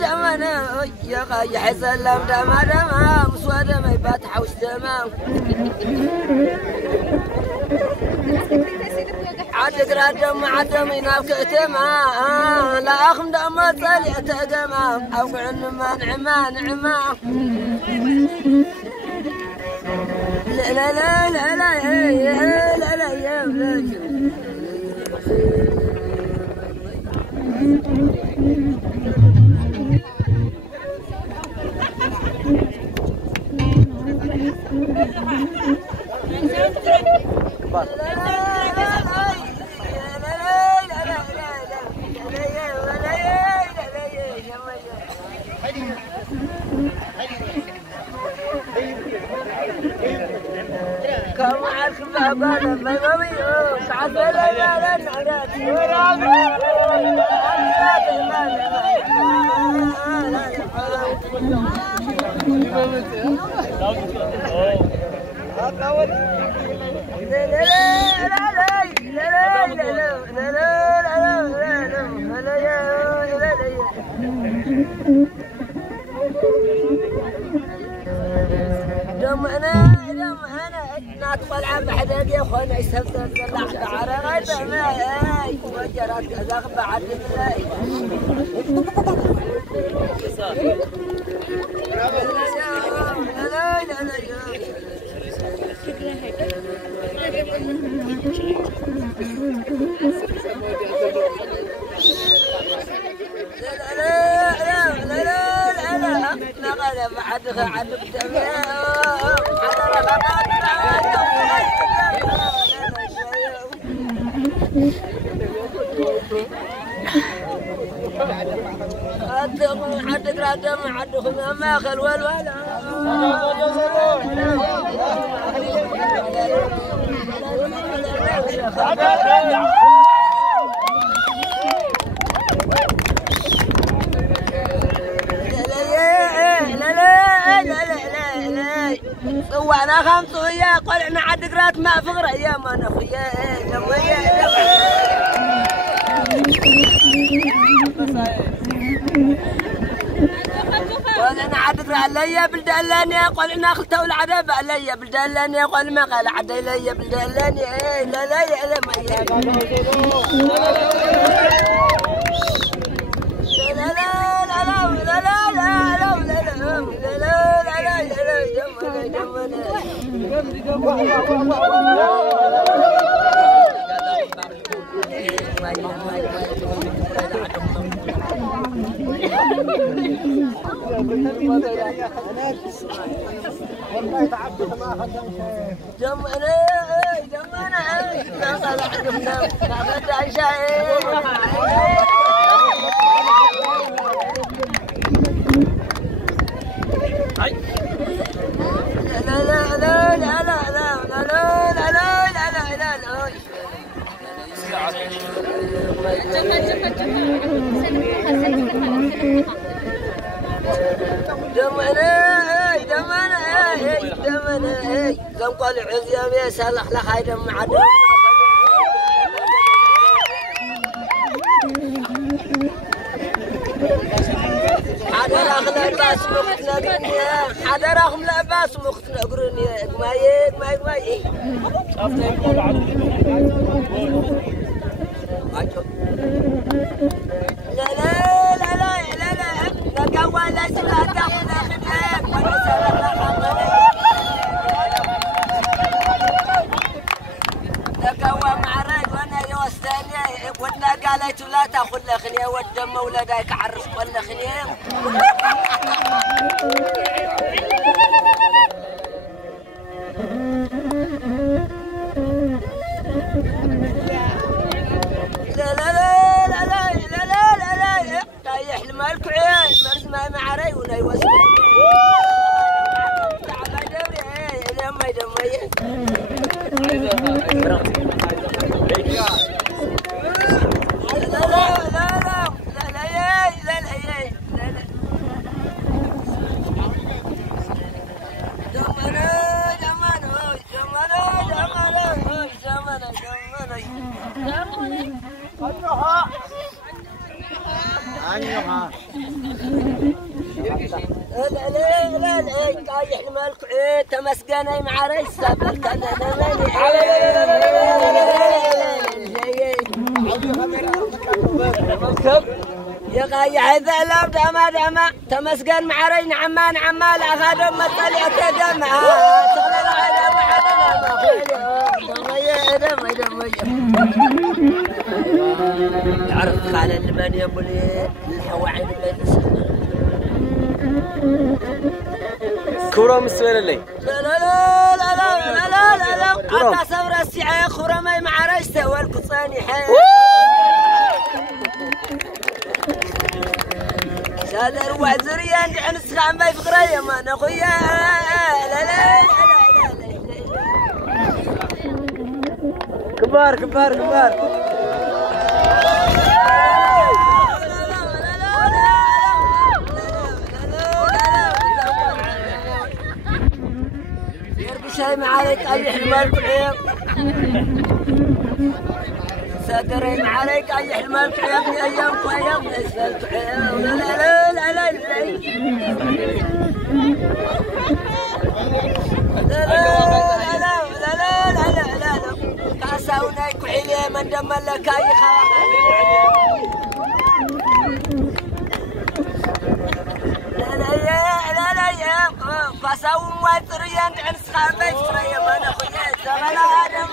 دمنا يا قاي حسلم دما مسود ما يفتح وسما عدك رادم عدم ينافكتما لا اخم دم طلع تقما او عنما نعما لا لا لا لا لا لا لا يا كم عارف ما بنا ما بيو تعال لا دمنا نادخل عم حداك يا خونا يسبب طلع عرغه ما هاي وجرت كذا بعد بلاي لا لا لا بعد عدك رادم عدخنا ما خل والولا وانا خمس ويا قلعنا عدك رات ما فقره يا ما نخويا وانا عدك عليا بلدلاني قلنا اختو العذاب عليا بلدلاني قل ما قال عد عليا بلدلاني لا لا لا ما لا دمنا كم قال عزيام يا سلح لخايد مع دم حدا راخ لباس مخت نقرني حدا راخ لباس مخت نقرني ما لا لا لا لا لا لا قوى لا سلا تاخذ خدمك ولا سلا لا قوى مع الرجل وانا يوستاني قلنا قالت لا تاخذ لخني ود دم ولادك عرف ولا خنيم لا لا لا لا لا لا لا لا لا طايح المالك عين مرز ما معري ولا يوسف دمي دمي لا طايح المالك عيد تمسكني مع ريس سبلت انا يا غاي هذا لا دما تمسكن مع ري نعمان عمال اخذ مطلع تدمع تغلى على عرفت خال المن يا بولي الحواعين بس كورة مستويلة لي لا لا لا لا لا لا لا لا حتى صبر السعي خورة ما مع ريس سوى القصاني حي شادر وعزريان عن السخان باي فقرية ما نخويا لا لا لا لا كبار شاي معارك أي حمال كعيب سادري معارك أي حمال كعيب أيام قيام أسفل كعيب لا لا لا لا لا كاساوناي كحيلي من دم لك أي فساوم واتريان عن سخابي فريا ما نخويا زغلا آدم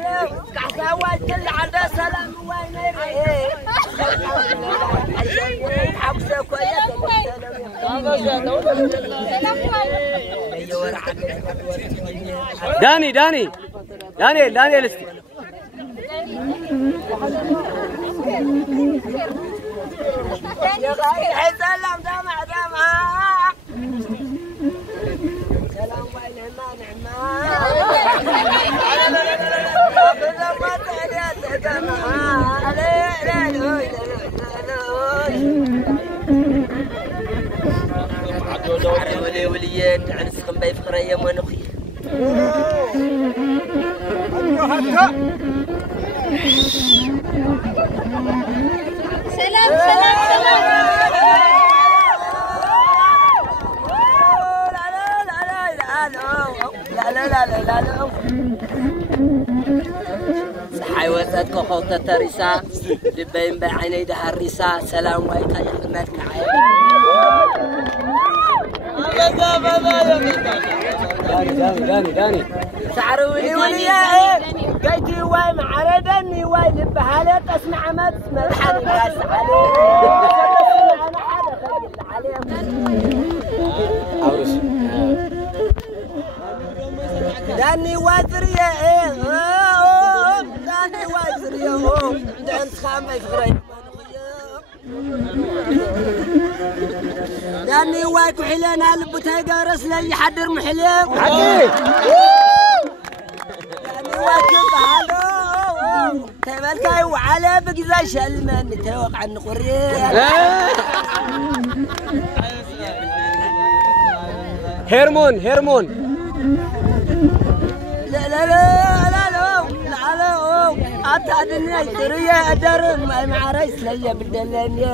لا كحساوات كل عدا سلام وين حبسه كويس داني لستي يا غاي حسلام دمع سلام وين ما وليات عن سخن باي فقريه ونخي سلام لا صحي وسط كخوطة تريسا لبين بعيني ده الريسا سلام ويكا يا حمد كعيب داني سعروني وليا قيتي واي معردني واي لبهالك اسمع ما تسمع الحد بس عليه انا حدا خلي عليه داني وازريا داني وازريا دان سخامي فغري داني واي كحلنا لبوتها قارس لي حدر محلم داني واي كبهالو تبالكاي وعلى بقزا شلمان توقع النقريه هرمون لا أتعدني أشتري أدر مع رئيس ليا بدلني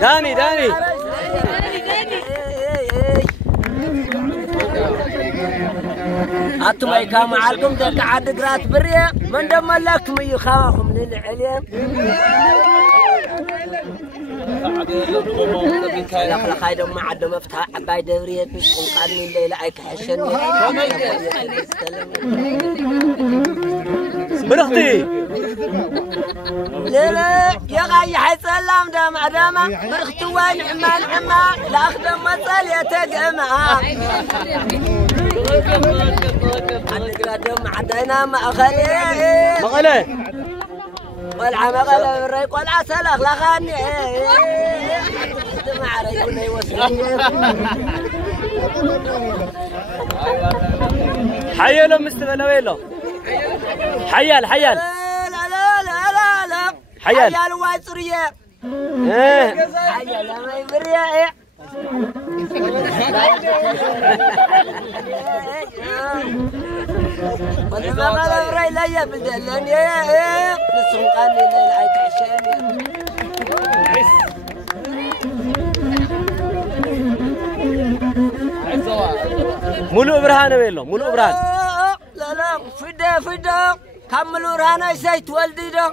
لا داني أنتم أي كام عليكم ذاك عاد قرات بريء من دم لكم يخافوا من العلم لا خايدم ما عاد مفتاح عباي دوريت مش قنقالني الليلة أيك حشني برختي لا يا غاي حيسلام دام عدامة برختي وين عمان عما لا أخدم مصل يتقمع عندك لا دم عدينا ما أخلي مغلى والعم غلا الريق والعسل أخلاقني ما عرفوني وسني حيالو مستقبل ويلو حيال حيال لا لا لا لا لا حيال حيال واسرية حيال ما يبريا والله ما غلا الري لا يبدلني نسهم قال لي لا عيك عشاني ملو برهان ويلو ملو برهان لا لا فدا كملوا رانا سيت والدي ده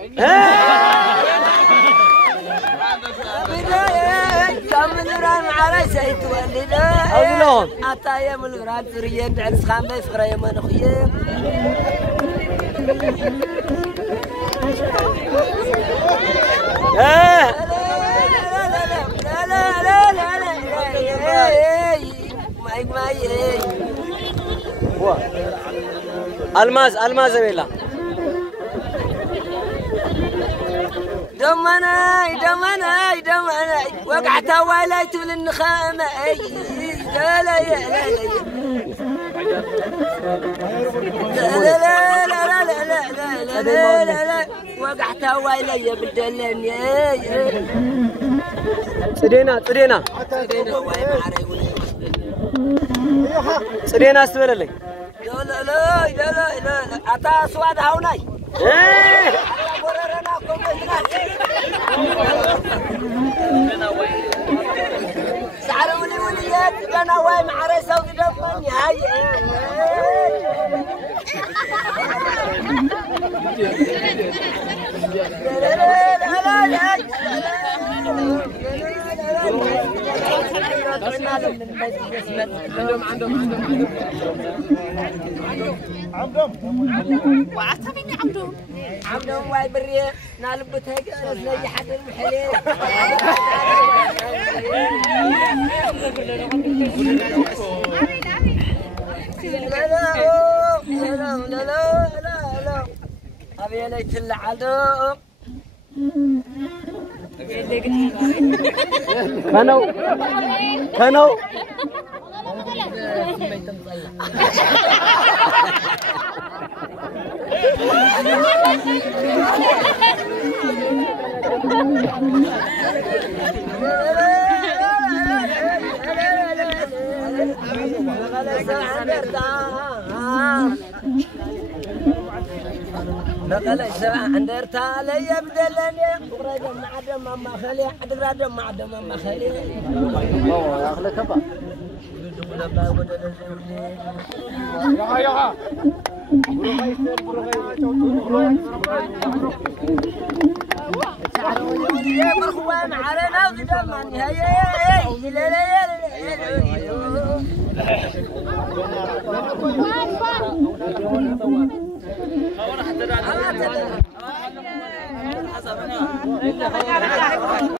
كملوا رانا على سيت والدي ده أولون عطايا ملو ران سريان عرس خام بس خرايا ما نخيم الماز ويلا دمنا وقعت واليت للنخامة لا لا لا وقعت والي بدلني صدينا استبللي لا أتا سواد هاوناي سعر وليات أنا واي مع رئيس ودفني هاي عندهم واي بريه نالبتها زي حد المحلين لا أبي أنا يتلع عدو كانوا نقل سبع عندرتا لي بدلني وراد مع دم ما خلي حد راد مع دم ما خلي يا اخي كفا يا يا مرخوة معرنا ودم هي